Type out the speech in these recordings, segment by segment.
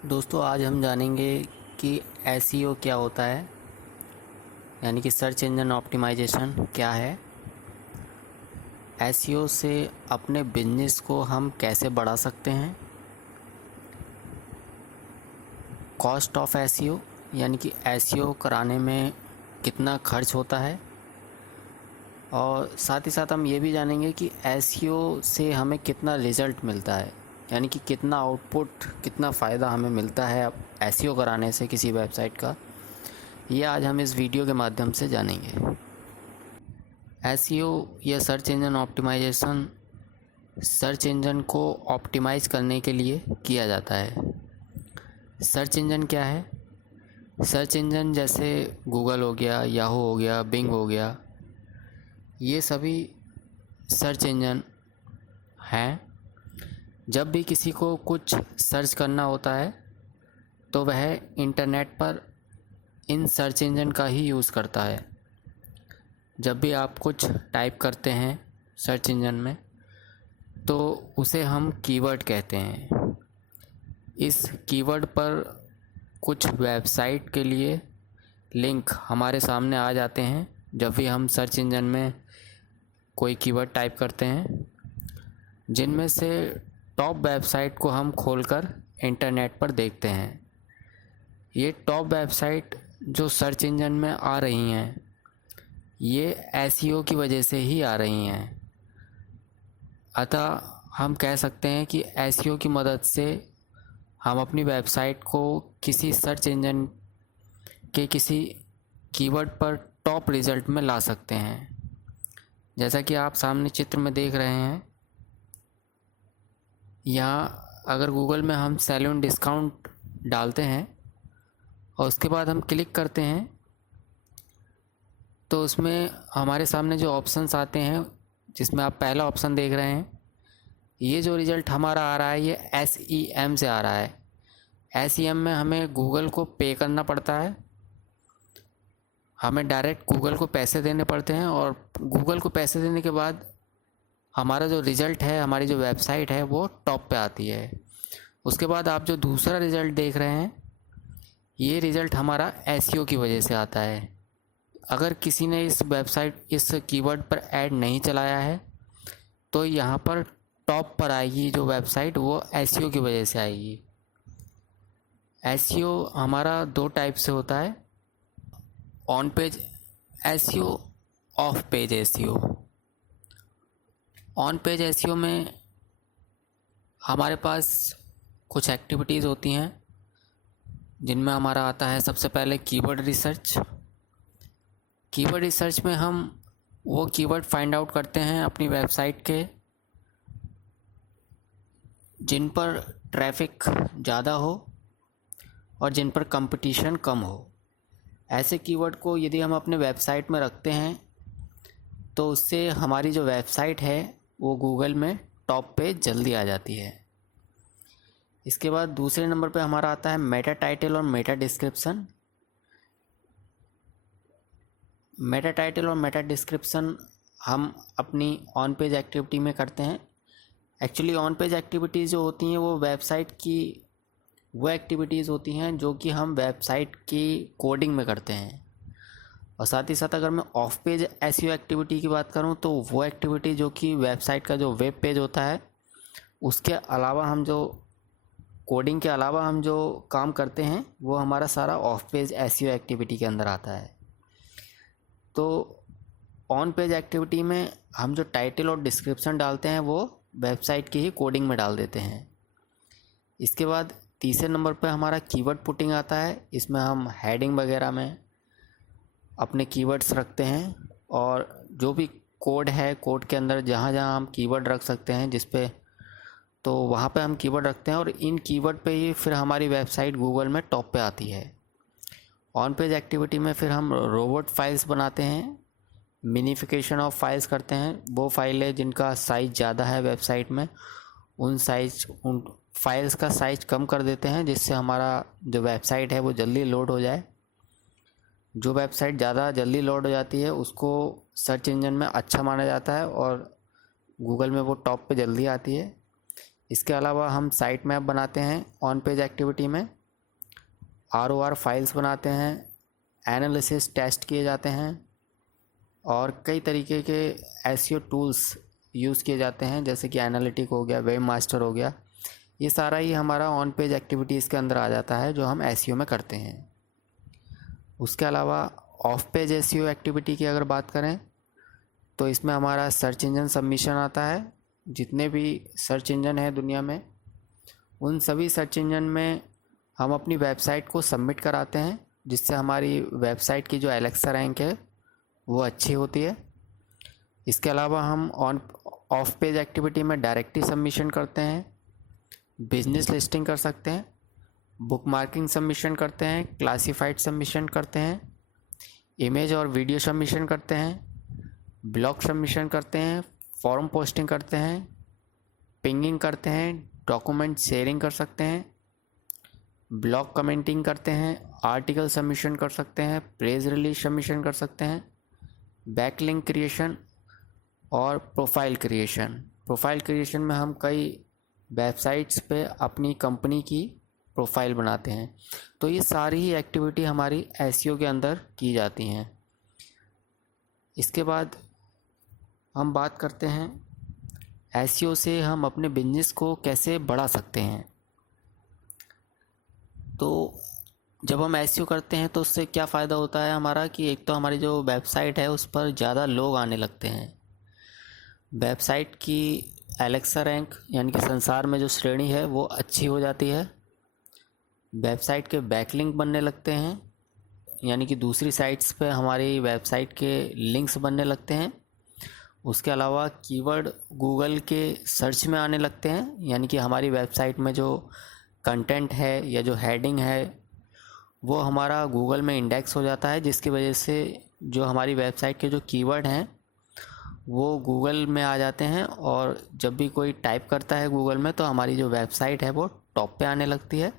दोस्तों आज हम जानेंगे कि एसईओ क्या होता है, यानी कि सर्च इंजन ऑप्टिमाइजेशन क्या है। एसईओ से अपने बिजनेस को हम कैसे बढ़ा सकते हैं। कॉस्ट ऑफ एसईओ, यानी कि एसईओ कराने में कितना खर्च होता है। और साथ ही साथ हम ये भी जानेंगे कि एसईओ से हमें कितना रिज़ल्ट मिलता है, यानी कि कितना आउटपुट, कितना फ़ायदा हमें मिलता है एसईओ कराने से किसी वेबसाइट का। ये आज हम इस वीडियो के माध्यम से जानेंगे। एसईओ या search engine optimization search engine को ऑप्टिमाइज़ करने के लिए किया जाता है। सर्च इंजन क्या है? सर्च इंजन जैसे गूगल हो गया, याहू हो गया, बिंग हो गया, ये सभी सर्च इंजन हैं। जब भी किसी को कुछ सर्च करना होता है तो वह इंटरनेट पर इन सर्च इंजन का ही यूज़ करता है। जब भी आप कुछ टाइप करते हैं सर्च इंजन में तो उसे हम कीवर्ड कहते हैं। इस कीवर्ड पर कुछ वेबसाइट के लिए लिंक हमारे सामने आ जाते हैं जब भी हम सर्च इंजन में कोई कीवर्ड टाइप करते हैं, जिनमें से टॉप वेबसाइट को हम खोलकर इंटरनेट पर देखते हैं। ये टॉप वेबसाइट जो सर्च इंजन में आ रही हैं, ये एसईओ की वजह से ही आ रही हैं। अतः हम कह सकते हैं कि एसईओ की मदद से हम अपनी वेबसाइट को किसी सर्च इंजन के किसी कीवर्ड पर टॉप रिज़ल्ट में ला सकते हैं। जैसा कि आप सामने चित्र में देख रहे हैं, यहाँ अगर गूगल में हम सैलून डिस्काउंट डालते हैं और उसके बाद हम क्लिक करते हैं तो उसमें हमारे सामने जो ऑप्शंस आते हैं, जिसमें आप पहला ऑप्शन देख रहे हैं, ये जो रिज़ल्ट हमारा आ रहा है ये SEM से आ रहा है। SEM में हमें गूगल को पे करना पड़ता है, हमें डायरेक्ट गूगल को पैसे देने पड़ते हैं और गूगल को पैसे देने के बाद हमारा जो रिज़ल्ट है, हमारी जो वेबसाइट है वो टॉप पे आती है। उसके बाद आप जो दूसरा रिज़ल्ट देख रहे हैं, ये रिज़ल्ट हमारा एसईओ की वजह से आता है। अगर किसी ने इस वेबसाइट इस कीवर्ड पर ऐड नहीं चलाया है तो यहाँ पर टॉप पर आएगी जो वेबसाइट, वो एसईओ की वजह से आएगी। एसईओ हमारा दो टाइप से होता है, on page SEO, of page SEO. On page SEO में हमारे पास कुछ एक्टिविटीज़ होती हैं जिनमें हमारा आता है सबसे पहले कीवर्ड रिसर्च। कीवर्ड रिसर्च में हम वो कीवर्ड फाइंड आउट करते हैं अपनी वेबसाइट के जिन पर ट्रैफिक ज़्यादा हो और जिन पर कंपटीशन कम हो। ऐसे कीवर्ड को यदि हम अपने वेबसाइट में रखते हैं तो उससे हमारी जो वेबसाइट है वो गूगल में टॉप पे जल्दी आ जाती है। इसके बाद दूसरे नंबर पे हमारा आता है मेटा टाइटल और मेटा डिस्क्रिप्शन। मेटा टाइटल और मेटा डिस्क्रिप्शन हम अपनी ऑन पेज एक्टिविटी में करते हैं। एक्चुअली ऑन पेज एक्टिविटीज़ जो होती हैं वो वेबसाइट की वो एक्टिविटीज़ होती हैं जो कि हम वेबसाइट की कोडिंग में करते हैं। और साथ ही साथ अगर मैं ऑफ पेज एसईओ एक्टिविटी की बात करूं तो वो एक्टिविटी जो कि वेबसाइट का जो वेब पेज होता है उसके अलावा हम जो कोडिंग के अलावा हम जो काम करते हैं वो हमारा सारा ऑफ पेज एसईओ एक्टिविटी के अंदर आता है। तो ऑन पेज एक्टिविटी में हम जो टाइटल और डिस्क्रिप्शन डालते हैं वो वेबसाइट की ही कोडिंग में डाल देते हैं। इसके बाद तीसरे नंबर पर हमारा कीवर्ड पुटिंग आता है। इसमें हम हेडिंग वगैरह में अपने कीवर्ड्स रखते हैं और जो भी कोड है, कोड के अंदर जहाँ जहाँ हम कीवर्ड रख सकते हैं जिस पे, तो वहाँ पे हम कीवर्ड रखते हैं और इन कीवर्ड पे ही फिर हमारी वेबसाइट गूगल में टॉप पे आती है। ऑन पेज एक्टिविटी में फिर हम रोबोट फाइल्स बनाते हैं, मिनिफिकेशन ऑफ फाइल्स करते हैं। वो फाइलें जिनका साइज़ ज़्यादा है वेबसाइट में, उन फाइल्स का साइज़ कम कर देते हैं जिससे हमारा जो वेबसाइट है वो जल्दी लोड हो जाए। जो वेबसाइट ज़्यादा जल्दी लोड हो जाती है उसको सर्च इंजन में अच्छा माना जाता है और गूगल में वो टॉप पे जल्दी आती है। इसके अलावा हम साइट मैप बनाते हैं ऑन पेज एक्टिविटी में, ROR फाइल्स बनाते हैं, एनालिसिस टेस्ट किए जाते हैं और कई तरीके के SEO टूल्स यूज़ किए जाते हैं, जैसे कि एनालिटिक हो गया, वेब मास्टर हो गया। ये सारा ही हमारा ऑन पेज एक्टिविटीज़ के अंदर आ जाता है जो हम SEO में करते हैं। उसके अलावा ऑफ पेज SEO एक्टिविटी की अगर बात करें तो इसमें हमारा सर्च इंजन सबमिशन आता है। जितने भी सर्च इंजन है दुनिया में, उन सभी सर्च इंजन में हम अपनी वेबसाइट को सबमिट कराते हैं, जिससे हमारी वेबसाइट की जो एलेक्सा रैंक है वो अच्छी होती है। इसके अलावा हम ऑफ पेज एक्टिविटी में डायरेक्टली सबमिशन करते हैं, बिजनेस लिस्टिंग कर सकते हैं, बुक मार्किंग सबमिशन करते हैं, क्लासिफाइड सबमिशन करते हैं, इमेज और वीडियो सबमिशन करते हैं, ब्लॉग सबमिशन करते हैं, फॉर्म पोस्टिंग करते हैं, पिंगिंग करते हैं, डॉक्यूमेंट शेयरिंग कर सकते हैं, ब्लॉग कमेंटिंग करते हैं, आर्टिकल सबमिशन कर सकते हैं, प्रेस रिलीज सबमिशन कर सकते हैं, बैकलिंक क्रिएशन और प्रोफाइल क्रिएशन। प्रोफाइल क्रिएशन में हम कई वेबसाइट्स पे अपनी कंपनी की प्रोफाइल बनाते हैं। तो ये सारी ही एक्टिविटी हमारी SEO के अंदर की जाती हैं। इसके बाद हम बात करते हैं SEO से हम अपने बिजनेस को कैसे बढ़ा सकते हैं। तो जब हम SEO करते हैं तो उससे क्या फ़ायदा होता है हमारा, कि एक तो हमारी जो वेबसाइट है उस पर ज़्यादा लोग आने लगते हैं। वेबसाइट की एलेक्सा रैंक यानी कि संसार में जो श्रेणी है वो अच्छी हो जाती है। वेबसाइट के बैकलिंक बनने लगते हैं, यानी कि दूसरी साइट्स पे हमारी वेबसाइट के लिंक्स बनने लगते हैं। उसके अलावा कीवर्ड गूगल के सर्च में आने लगते हैं, यानी कि हमारी वेबसाइट में जो कंटेंट है या जो हेडिंग है वो हमारा गूगल में इंडेक्स हो जाता है, जिसकी वजह से जो हमारी वेबसाइट के जो कीवर्ड हैं वो गूगल में आ जाते हैं। और जब भी कोई टाइप करता है गूगल में तो हमारी जो वेबसाइट है वो टॉप पे आने लगती है।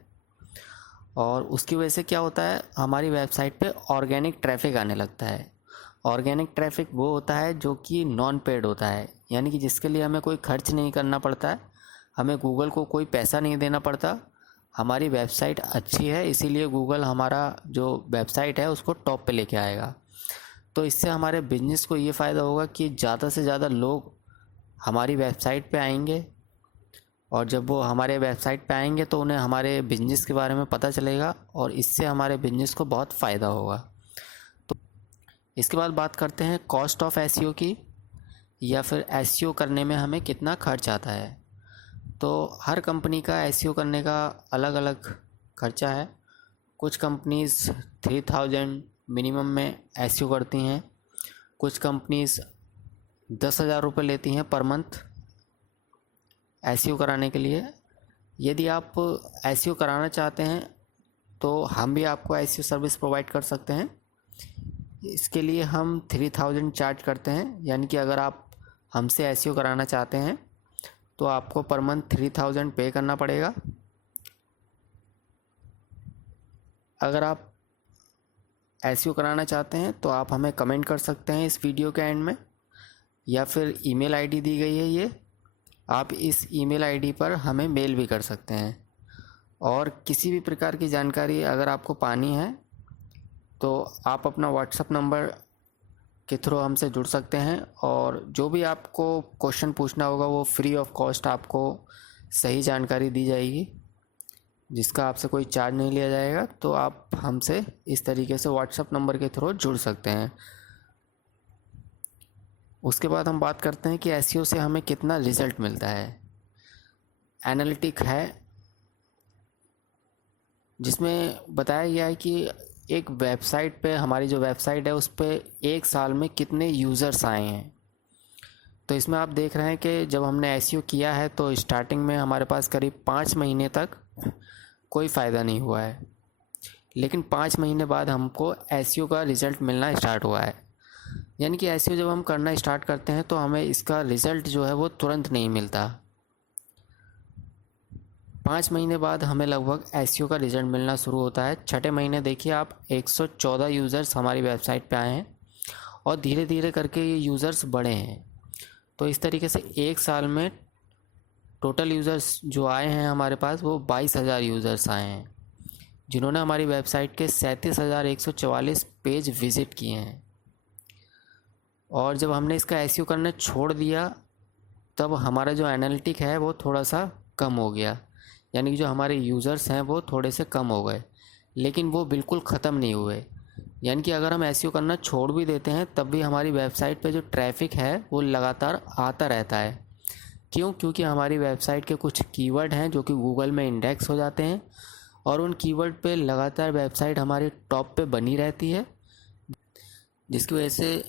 और उसकी वजह से क्या होता है, हमारी वेबसाइट पे ऑर्गेनिक ट्रैफिक आने लगता है। ऑर्गेनिक ट्रैफिक वो होता है जो कि नॉन पेड होता है, यानी कि जिसके लिए हमें कोई खर्च नहीं करना पड़ता है, हमें गूगल को कोई पैसा नहीं देना पड़ता। हमारी वेबसाइट अच्छी है इसीलिए गूगल हमारा जो वेबसाइट है उसको टॉप पे लेके आएगा। तो इससे हमारे बिजनेस को ये फ़ायदा होगा कि ज़्यादा से ज़्यादा लोग हमारी वेबसाइट पे आएंगे, और जब वो हमारे वेबसाइट पे आएंगे तो उन्हें हमारे बिजनेस के बारे में पता चलेगा और इससे हमारे बिजनेस को बहुत फ़ायदा होगा। तो इसके बाद बात करते हैं कॉस्ट ऑफ SEO की, या फिर SEO करने में हमें कितना खर्च आता है। तो हर कंपनी का SEO करने का अलग अलग खर्चा है। कुछ कंपनीज़ 3000 मिनिमम में SEO करती हैं, कुछ कंपनीज़ 10,000 रुपये लेती हैं पर मंथ SEO कराने के लिए। यदि आप SEO कराना चाहते हैं तो हम भी आपको SEO सर्विस प्रोवाइड कर सकते हैं। इसके लिए हम 3000 चार्ज करते हैं, यानी कि अगर आप हमसे SEO कराना चाहते हैं तो आपको पर मंथ 3000 पे करना पड़ेगा। अगर आप SEO कराना चाहते हैं तो आप हमें कमेंट कर सकते हैं इस वीडियो के एंड में, या फिर ईमेल आईडी दी गई है ये, आप इस ईमेल आईडी पर हमें मेल भी कर सकते हैं। और किसी भी प्रकार की जानकारी अगर आपको पानी है तो आप अपना व्हाट्सएप नंबर के थ्रू हमसे जुड़ सकते हैं, और जो भी आपको क्वेश्चन पूछना होगा वो फ्री ऑफ कॉस्ट आपको सही जानकारी दी जाएगी, जिसका आपसे कोई चार्ज नहीं लिया जाएगा। तो आप हमसे इस तरीके से व्हाट्सएप नंबर के थ्रू जुड़ सकते हैं। उसके बाद हम बात करते हैं कि SEO से हमें कितना रिज़ल्ट मिलता है। एनालिटिक है जिसमें बताया गया है कि एक वेबसाइट पे, हमारी जो वेबसाइट है उस पर एक साल में कितने यूज़र्स आए हैं। तो इसमें आप देख रहे हैं कि जब हमने SEO किया है तो स्टार्टिंग में हमारे पास करीब 5 महीने तक कोई फ़ायदा नहीं हुआ है, लेकिन 5 महीने बाद हमको SEO का रिज़ल्ट मिलना स्टार्ट हुआ है। यानी कि SEO जब हम करना स्टार्ट करते हैं तो हमें इसका रिज़ल्ट जो है वो तुरंत नहीं मिलता। 5 महीने बाद हमें लगभग SEO का रिज़ल्ट मिलना शुरू होता है। छठे महीने देखिए आप 114 यूज़र्स हमारी वेबसाइट पे आए हैं, और धीरे धीरे करके ये यूज़र्स बढ़े हैं। तो इस तरीके से एक साल में टोटल यूज़र्स जो आए हैं हमारे पास वो 22,000 यूज़र्स आए हैं, जिन्होंने हमारी वेबसाइट के 37,144 पेज विज़िट किए हैं। और जब हमने इसका एसईओ करना छोड़ दिया तब हमारा जो एनालिटिक है वो थोड़ा सा कम हो गया, यानी कि जो हमारे यूज़र्स हैं वो थोड़े से कम हो गए, लेकिन वो बिल्कुल ख़त्म नहीं हुए। यानी कि अगर हम एसईओ करना छोड़ भी देते हैं तब भी हमारी वेबसाइट पे जो ट्रैफ़िक है वो लगातार आता रहता है। क्यों? क्योंकि हमारी वेबसाइट के कुछ कीवर्ड हैं जो कि गूगल में इंडेक्स हो जाते हैं और उन कीवर्ड पे लगातार वेबसाइट हमारी टॉप पे बनी रहती है, जिसकी वजह से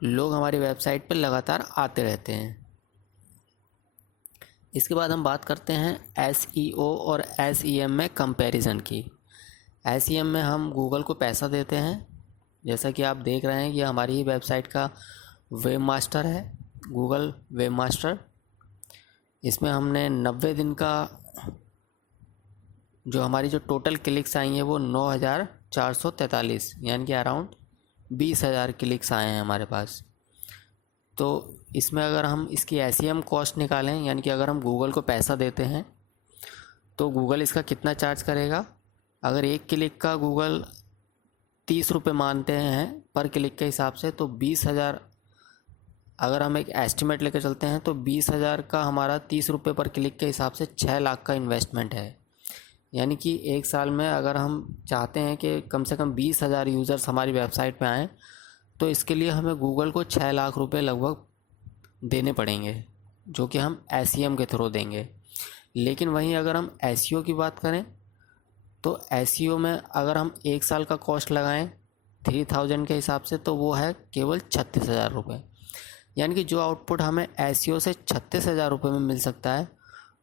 लोग हमारी वेबसाइट पर लगातार आते रहते हैं। इसके बाद हम बात करते हैं एसईओ और एसईएम में कंपैरिजन की। एसईएम में हम गूगल को पैसा देते हैं, जैसा कि आप देख रहे हैं कि हमारी ही वेबसाइट का वेब मास्टर है, गूगल वेब मास्टर। इसमें हमने 90 दिन का जो हमारी जो टोटल क्लिक्स आई हैं वो 9,443, यानी कि अराउंड 20,000 क्लिक्स आए हैं हमारे पास। तो इसमें अगर हम इसकी एसईएम कॉस्ट निकालें, यानी कि अगर हम गूगल को पैसा देते हैं तो गूगल इसका कितना चार्ज करेगा। अगर एक क्लिक का गूगल 30 रुपये मानते हैं पर क्लिक के हिसाब से, तो 20,000, अगर हम एक एस्टिमेट लेकर चलते हैं तो 20,000 का हमारा 30 रुपये पर क्लिक के हिसाब से 6 लाख का इन्वेस्टमेंट है। यानी कि एक साल में अगर हम चाहते हैं कि कम से कम 20,000 यूज़र्स हमारी वेबसाइट पे आएँ, तो इसके लिए हमें गूगल को 6 लाख रुपए लगभग देने पड़ेंगे, जो कि हम एसईएम के थ्रू देंगे। लेकिन वहीं अगर हम एसईओ की बात करें तो एसईओ में अगर हम एक साल का कॉस्ट लगाएं 3,000 के हिसाब से, तो वो है केवल 36,000 रुपये। यानी कि जो आउटपुट हमें एसईओ से 36,000 रुपये में मिल सकता है,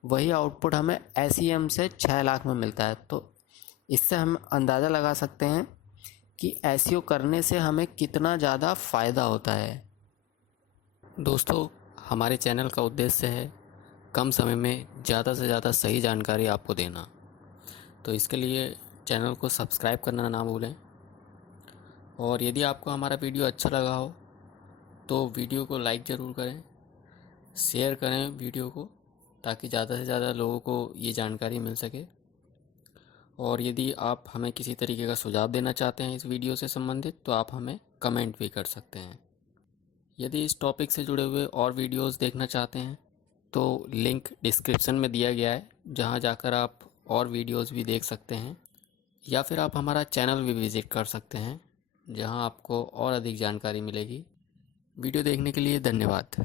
वही आउटपुट हमें एसईएम से 6 लाख में मिलता है। तो इससे हम अंदाज़ा लगा सकते हैं कि एसईओ करने से हमें कितना ज़्यादा फ़ायदा होता है। दोस्तों, हमारे चैनल का उद्देश्य है कम समय में ज़्यादा से ज़्यादा सही जानकारी आपको देना। तो इसके लिए चैनल को सब्सक्राइब करना ना भूलें। और यदि आपको हमारा वीडियो अच्छा लगा हो तो वीडियो को लाइक ज़रूर करें, शेयर करें वीडियो को, ताकि ज़्यादा से ज़्यादा लोगों को ये जानकारी मिल सके। और यदि आप हमें किसी तरीके का सुझाव देना चाहते हैं इस वीडियो से संबंधित, तो आप हमें कमेंट भी कर सकते हैं। यदि इस टॉपिक से जुड़े हुए और वीडियोस देखना चाहते हैं तो लिंक डिस्क्रिप्शन में दिया गया है, जहां जाकर आप और वीडियोस भी देख सकते हैं, या फिर आप हमारा चैनल भी विज़िट कर सकते हैं, जहां आपको और अधिक जानकारी मिलेगी। वीडियो देखने के लिए धन्यवाद।